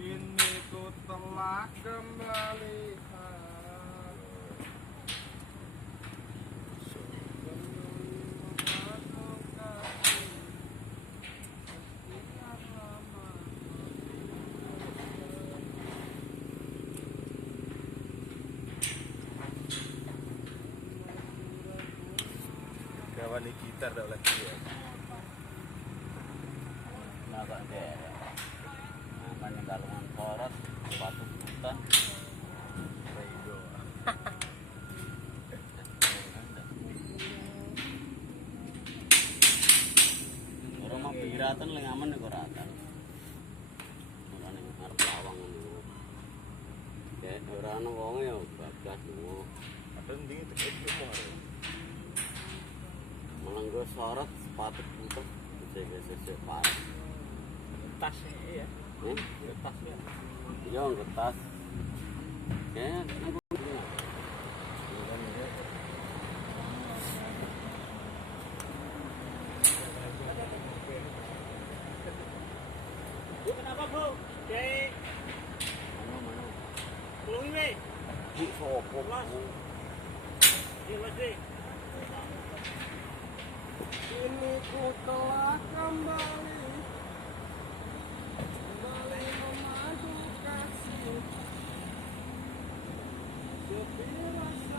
Kini ku telah kembali kawan di gitar dah lagi ya. Nggak deh. Namanya galungan korot, batu hutan. Rego. Orang mah piratan lagi aman nih koratan. Makanya ngarep lawang ngono. Kayak ora ono wong ya bablas ngono. Ada nding itu mau. Melenggo sorot sepatu putek sesek parah. Tas ya. Tas ya. Iya ngetas. Kayaknya Kenapa, Bro? Dek. Belum ini. di sopo Mas. Ini masih. Kini ku telah kembali memadu kasih sepi rasa